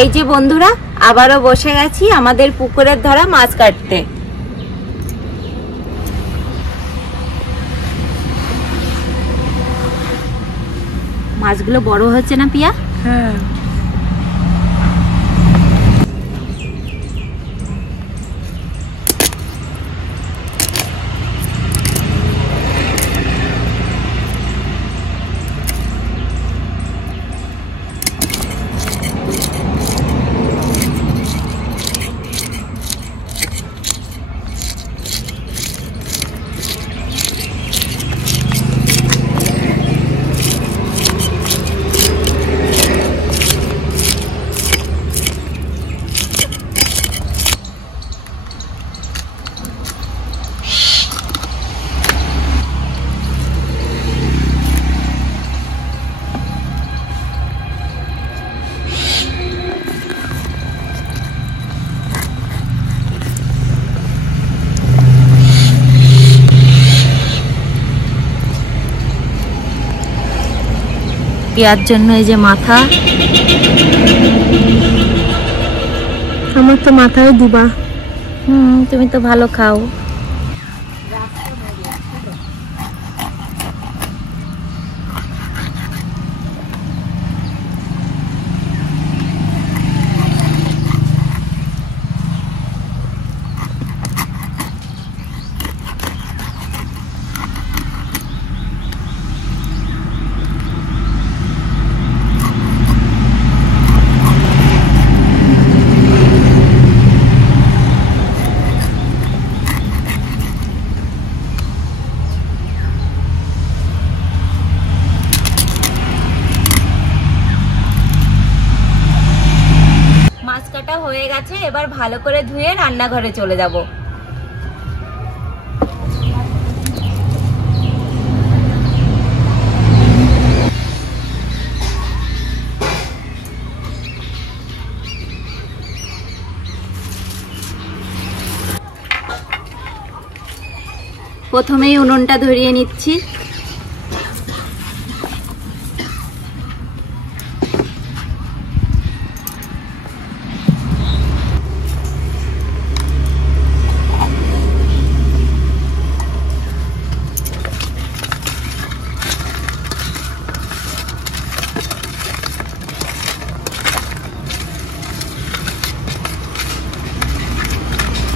এই যে বন্ধুরা, আবারও বসে গেছি আমাদের পুকুরের ধরা মাছ কাটতে। মাছগুলো বড় হচ্ছে না পিয়া? হ্যাঁ। পিয়ার জন্য এই যে মাথা, আমার তো মাথায় দিবা। তুমি তো ভালো খাও। হয়ে গেছে, এবার ভালো করে ধুয়ে রান্নাঘরে চলে যাব। প্রথমেই উনুনটা ধরিয়ে নিচ্ছি।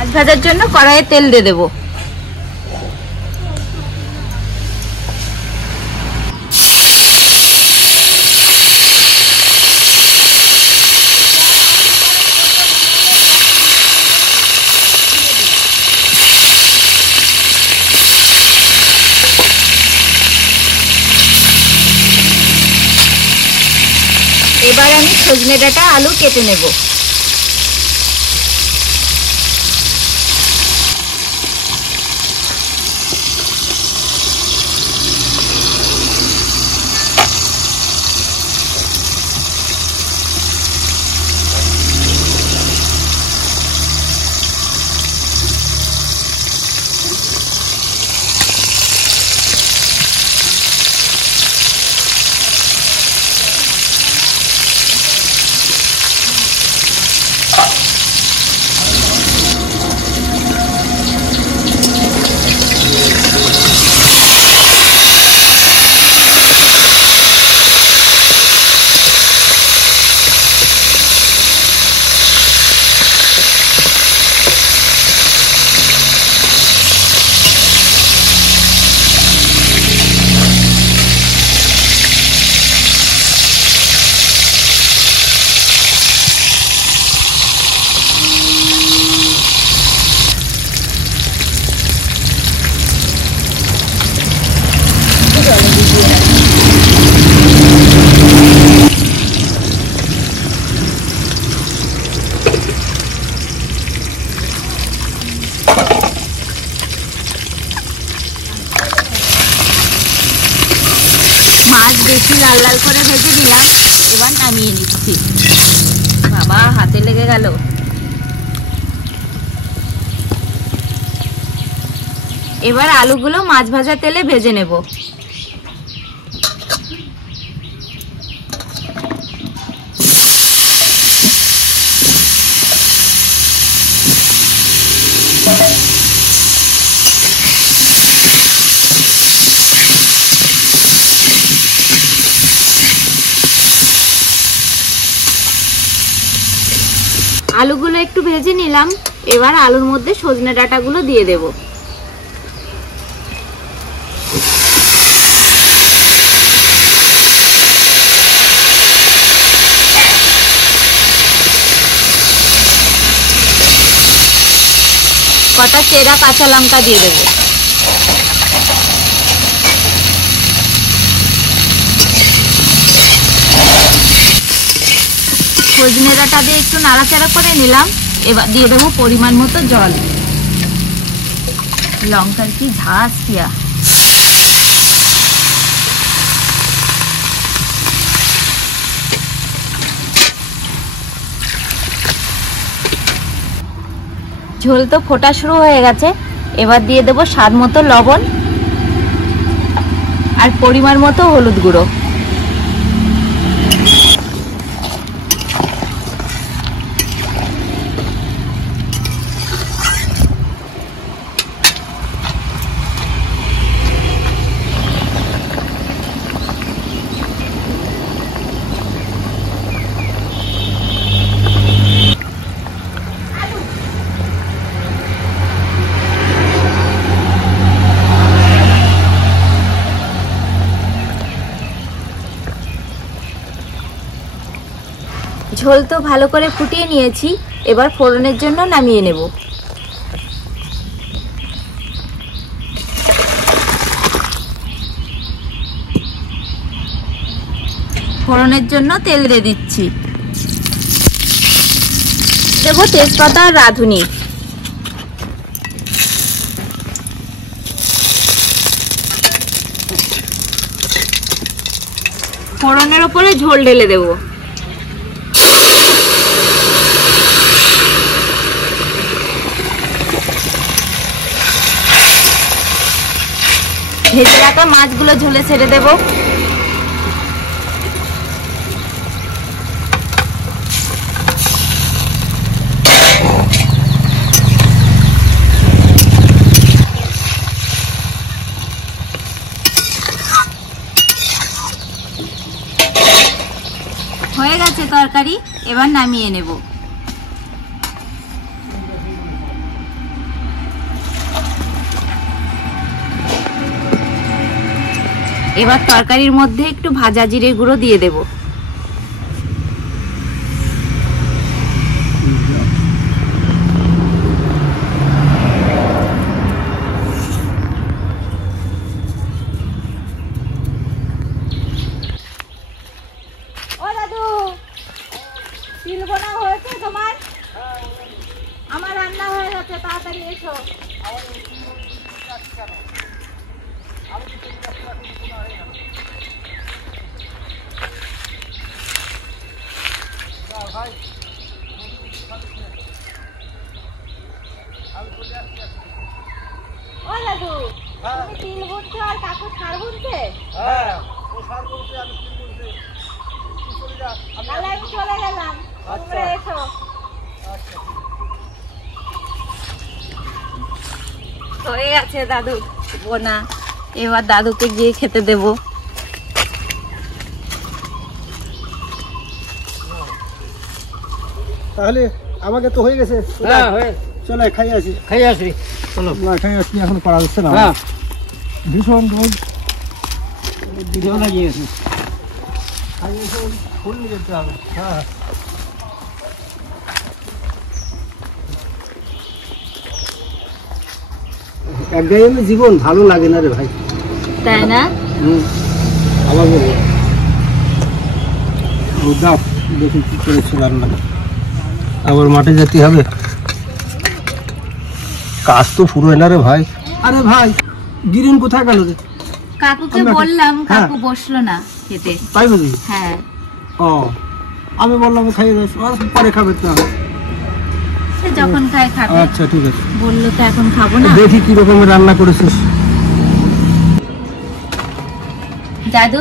মাছ ভাজার জন্য কড়াইয়ে তেল দিয়ে দেবো। এবার আমি সজনে ডাঁটা আলু কেটে নেব। মাছ বেশি লাল লাল করে ভেজে দিলাম, এবার নামিয়ে নিচ্ছি। বাবা, হাতে লেগে গেল। এবার আলুগুলো মাছ ভাজা তেলে ভেজে নেব। আলুগুলো একটু ভেজে নিলাম। এবার আলুর মধ্যে সজনে ডাঁটাগুলো দিয়ে দেব। কটা চেরা কাঁচা লঙ্কা দিয়ে দেব। সজনে ডাঁটা দিয়ে একটু নাড়াচাড়া করে নিলাম। এবার দিয়ে দেবো পরিমাণ মতো জল। লঙ্কার কি ঝাঁজ দিয়া। ঝোল তো ফোটা শুরু হয়ে গেছে। এবার দিয়ে দেবো স্বাদ মতো লবণ আর পরিমাণ মতো হলুদ গুঁড়ো। ঝোল তো ভালো করে ফুটিয়ে নিয়েছি। এবার ফোড়নের জন্য নামিয়ে নেব। ফোড়নের জন্য তেল দিয়ে দিচ্ছি। দেব তেজপাতা আর রাঁধুনি। ফোড়নের ওপরে ঝোল ঢেলে দেবো। ভেজে রাখা মাছগুলো ঝোলে ছেড়ে দেব। হয়ে গেছে তরকারি। এবার নামিয়ে নেব। এবার তরকারির মধ্যে একটু ভাজা জিরে গুঁড়ো দিয়ে দেব। ও দাদু, তিল বোনা হয়েছে তোমার? আমার রান্না হয়ে গেছে, তাড়াতাড়ি এসো। ও দাদু, তুমি তিল বুনছো আর কাকু সার বুনছে? হ্যাঁ, ও সার বলছে, আমি তিল বলছে। তুই চলে যা, তাহলে আমি চলে গেলাম। তোমরা এসো। হয়ে গেছে দাদু বোনা। এবার দাদুকে গিয়ে খেতে দেব। তাহলে আমাকে তো হয়ে গেছে। হ্যাঁ, হয়ে চলে খাই আসি। খাই আসি। চলো। না খাই আসি, এখন পারা যাচ্ছে না। হ্যাঁ, ভীষণ রোদ। ভিডিও লাগিয়েছি। খাই এসে ফুল নিয়ে যেতে হবে। হ্যাঁ, একগাইয়ের জীবন ভালো লাগে না রে ভাই। তাই না? আবার বলবো দাও, দেখি কি করেছে রান্না। আবার মাঠে যেতে হবে, কাজ তো ফুরোয় না রে ভাই। আরে ভাই, গিরিন কোথায় গেল রে? কাকুকে বললাম, কাকু বসলো না খেতে। তাই বুঝি? হ্যাঁ। ও, আমি বললাম খাইয়ে দাও, আর পরে খাবে তো। সে যখন খায় খাবে। আচ্ছা ঠিক আছে। বললো তো এখন খাবো না। দেখি কি রকমের রান্না করেছিস। দাদু,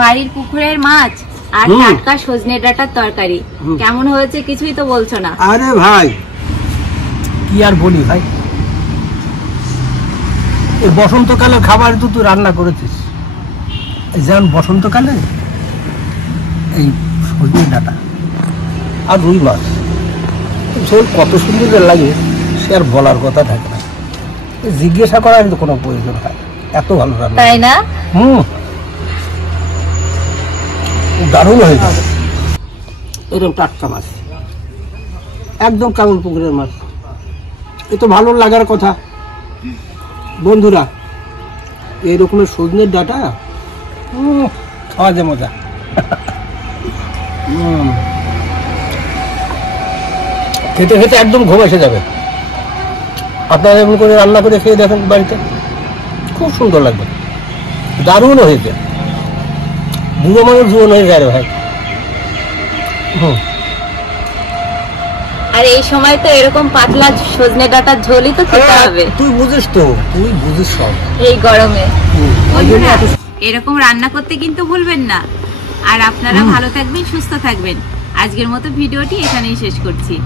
বাড়ির পুকুরের মাছ আর টাটকা সজনে ডাঁটার তরকারি কেমন হয়েছে কিছুই তো বলছো না। আরে ভাই কি আর বলি ভাই, এই বসন্তকালের খাবার তো তুই রান্না করেছিস। যেমন বসন্তকালে এই সজনে ডাঁটা আর রুই মাছ, ঝোল কত সুন্দর লাগে সে আর বলার কথা থাকে না, জিজ্ঞাসা করার কিন্তু কোনো প্রয়োজন হয় না। এত ভালো রান্না, তাই না? দারুণ হয়ে যাবে। এরকম টাটকা মাছ, একদম কামল পুকুরের মাছ, এ তো ভালো লাগার কথা। বন্ধুরা, এই রকমের সজনের ডাঁটা খাওয়া যায় মজা। খেতে খেতে একদম ঘুম এসে যাবে। আপনারা এমন করে রান্না করে খেয়ে দেখেন বাড়িতে, খুব সুন্দর লাগবে, দারুণ হয়েছে। বুড়ো মানুষ জীবন হয়ে যায় রে ভাই। আর এই সময় তো এরকম পাতলা সজনে ডাঁটার ঝোলই তো খেতে হবে তুই বুঝিস তো, তুই বুঝিস সব। এই গরমে। ওই জন্য বন্ধুরা, এত- এরকম রান্না করতে কিন্তু ভুলবেন না। আর আপনারা ভালো থাকবেন, সুস্থ থাকবেন। আজকের মতো ভিডিওটি এখানেই শেষ করছি।